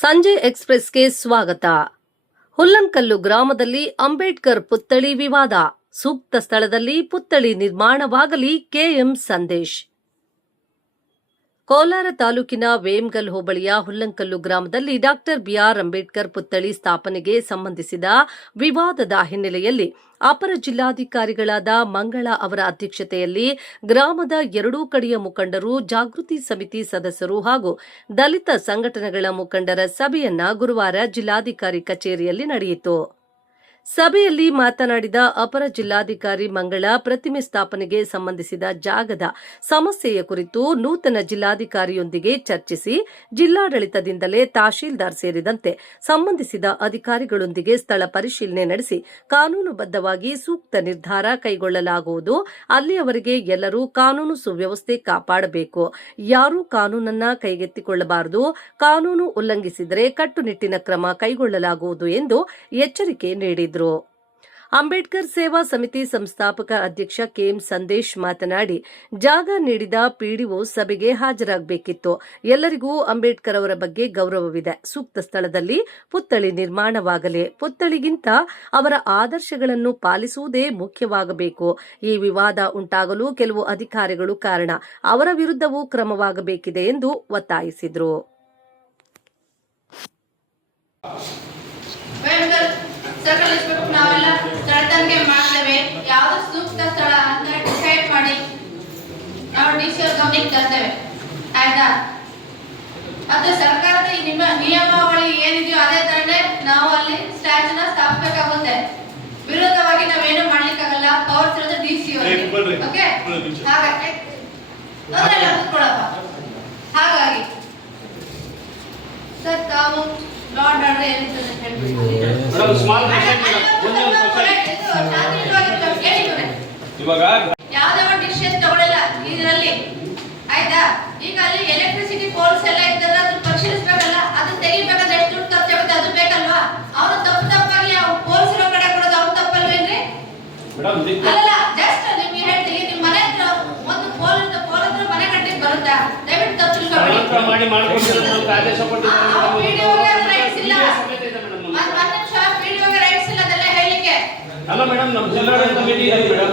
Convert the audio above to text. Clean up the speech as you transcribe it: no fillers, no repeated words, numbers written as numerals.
ಸಂಜೆ ಎಕ್ಸ್‌ಪ್ರೆಸ್‌ಗೆ ಸ್ವಾಗತ. ಹುಲ್ಲಂಕಲ್ಲು ಗ್ರಾಮದಲ್ಲಿ ಅಂಬೇಡ್ಕರ್ ಪುತ್ಥಳಿ ವಿವಾದ. ಸೂಕ್ತ ಸ್ಥಳದಲ್ಲಿ ಪುತ್ಥಳಿ ನಿರ್ಮಾಣವಾಗಲಿ ಕೆಎಂ ಸಂದೇಶ್. ಕೋಲಾರ ತಾಲೂಕಿನ ವೇಮಗಲ್ ಹೋಬಳಿಯ ಹುಲ್ಲಂಕಲ್ಲು ಗ್ರಾಮದಲ್ಲಿ ಡಾಕ್ಟರ್ ಬಿಆರ್ ಅಂಬೇಡ್ಕರ್ ಪುತ್ಥಳಿ ಸ್ಥಾಪನೆಗೆ ಸಂಬಂಧಿಸಿದ ವಿವಾದದ ಹಿನ್ನೆಲೆಯಲ್ಲಿ ಅಪರ ಜಿಲ್ಲಾಧಿಕಾರಿಗಳಾದ ಮಂಗಳಾ ಅವರ ಅಧ್ಯಕ್ಷತೆಯಲ್ಲಿ ಗ್ರಾಮದ ಎರಡೂ ಕಡೆಯ ಮುಖಂಡರು, ಜಾಗೃತಿ ಸಮಿತಿ ಸದಸ್ಯರು ಹಾಗೂ ದಲಿತ ಸಂಘಟನೆಗಳ ಮುಖಂಡರ ಸಭೆಯನ್ನ ಗುರುವಾರ ಜಿಲ್ಲಾಧಿಕಾರಿ ಕಚೇರಿಯಲ್ಲಿ ನಡೆಯಿತು. ಸಭೆಯಲ್ಲಿ ಮಾತನಾಡಿದ ಅಪರ ಜಿಲ್ಲಾಧಿಕಾರಿ ಮಂಗಳಾ, ಪ್ರತಿಮೆ ಸ್ಥಾಪನೆಗೆ ಸಂಬಂಧಿಸಿದ ಜಾಗದ ಸಮಸ್ಯೆಯ ಕುರಿತು ನೂತನ ಜಿಲ್ಲಾಧಿಕಾರಿಯೊಂದಿಗೆ ಚರ್ಚಿಸಿ ಜಿಲ್ಲಾಡಳಿತದಿಂದಲೇ ತಹಶೀಲ್ದಾರ್ ಸೇರಿದಂತೆ ಸಂಬಂಧಿಸಿದ ಅಧಿಕಾರಿಗಳೊಂದಿಗೆ ಸ್ಥಳ ಪರಿಶೀಲನೆ ನಡೆಸಿ ಕಾನೂನುಬದ್ಧವಾಗಿ ಸೂಕ್ತ ನಿರ್ಧಾರ ಕೈಗೊಳ್ಳಲಾಗುವುದು. ಅಲ್ಲಿಯವರೆಗೆ ಎಲ್ಲರೂ ಕಾನೂನು ಸುವ್ಯವಸ್ಥೆ ಕಾಪಾಡಬೇಕು. ಯಾರೂ ಕಾನೂನನ್ನ ಕೈಗೆತ್ತಿಕೊಳ್ಳಬಾರದು. ಕಾನೂನು ಉಲ್ಲಂಘಿಸಿದರೆ ಕಟ್ಟುನಿಟ್ಟಿನ ಕ್ರಮ ಕೈಗೊಳ್ಳಲಾಗುವುದು ಎಂದು ಎಚ್ಚರಿಕೆ ನೀಡಿದರು. ಅಂಬೇಡ್ಕರ್ ಸೇವಾ ಸಮಿತಿ ಸಂಸ್ಥಾಪಕ ಅಧ್ಯಕ್ಷ ಕೆಎಂ ಸಂದೇಶ್ ಮಾತನಾಡಿ, ಜಾಗ ನೀಡಿದ ಪಿಡಿಒ ಸಭೆಗೆ ಹಾಜರಾಗಬೇಕಿತ್ತು. ಎಲ್ಲರಿಗೂ ಅಂಬೇಡ್ಕರ್ ಅವರ ಬಗ್ಗೆ ಗೌರವವಿದೆ. ಸೂಕ್ತ ಸ್ಥಳದಲ್ಲಿ ಪುತ್ಥಳಿ ನಿರ್ಮಾಣವಾಗಲಿ. ಪುತ್ಥಳಿಗಿಂತ ಅವರ ಆದರ್ಶಗಳನ್ನು ಪಾಲಿಸುವುದೇ ಮುಖ್ಯವಾಗಬೇಕು. ಈ ವಿವಾದ ಉಂಟಾಗಲು ಕೆಲವು ಅಧಿಕಾರಿಗಳು ಕಾರಣ. ಅವರ ವಿರುದ್ಧವೂ ಕ್ರಮವಾಗಬೇಕಿದೆ ಎಂದು ಒತ್ತಾಯಿಸಿದರು. ನಾವೆಲ್ಲ ಸ್ಥಳದಲ್ಲಿಗೆ ಮಾಡ್ತೇವೆ. ಯಾವ್ದು ಸೂಕ್ತ ಸ್ಥಳ ಅಂತ ಡಿಸೈಡ್ ಮಾಡಿ ನಾವು ಡಿಸಿ ಗಮನಕ್ಕೆ ತರ್ತೇವೆ. ಆಯ್ತಾ? ಅದು ಸರ್ಕಾರದ ನಿಯಮಾವಳಿ ಏನಿದೆಯೋ ಅದೇ ತರನೇ ನಾವು ಅಲ್ಲಿ ಸ್ಟ್ಯಾಚ್ಯೂನ ಸ್ಥಾಪಿಸಬೇಕಾಗುತ್ತೆ. ವಿರೋಧವಾಗಿ ನಾವೇನು ಮಾಡ್ಲಿಕ್ಕಾಗಲ್ಲ. ಪವರ್ಸ್ ಇರೋದು ಡಿಸಿ ಅವರಿಗೆ. ಓಕೆ, ಹಾಗಾಗಿ ಸರ್ ತಾವು ಲಾರ್ಡ್ ಆರ್ಡರ್ ಏನಿರ್ತದೆ ಯಾವ್ದೇ ಒಂದು ಡಿಸಿಷನ್ ತಗೊಳ್ಳಲ್ಲ ಇದರಲ್ಲಿ. ಆಯ್ತಾ? ಈಗ ಅಲ್ಲಿ ಎಲೆಕ್ಟ್ರಿಸಿಟಿ ಪೋಲ್ಸ್ ಎಲ್ಲ ಇದ್ದಲ್ಲ, ಅದು ಪರಿಶೀಲಿಸಬೇಕಲ್ಲ. ಅದು ತೆಗಿಬೇಕಾದ್ರೆ ಎಷ್ಟು ದುಡ್ಡು ಖರ್ಚಾಗುತ್ತೆ ಅದು ಬೇಕಲ್ವಾ? ಅವರು ತಪ್ಪಾಗಿ ಪೋಲ್ಸ್ ಇರೋ ಕಡೆ ಕೊಡೋದು ಅವ್ರು ತಪ್ಪಲ್ವೇನ್ರಿ? ಅಲ್ಲ, ಜಸ್ಟ್ ನಿಮ್ಗೆ ಹೇಳ್ತೀವಿ, ನಿಮ್ ಮನೆ ಹತ್ರ ಒಂದು ಪೋಲ್ ಹತ್ರ ಮನೆ ಕಟ್ಟಿಗೆ ಬರುತ್ತಾ? ದಯವಿಟ್ಟು ತಪ್ಪು ತಿಳ್ಕೊಬೇಡಿ. ಅಲ್ಲ ಮೇಡಮ್, ನಮ್ಮ ಜಿಲ್ಲಾಡಳಿತ ಮೀಟಿಂಗ್ ಇದೆ ಮೇಡಮ್.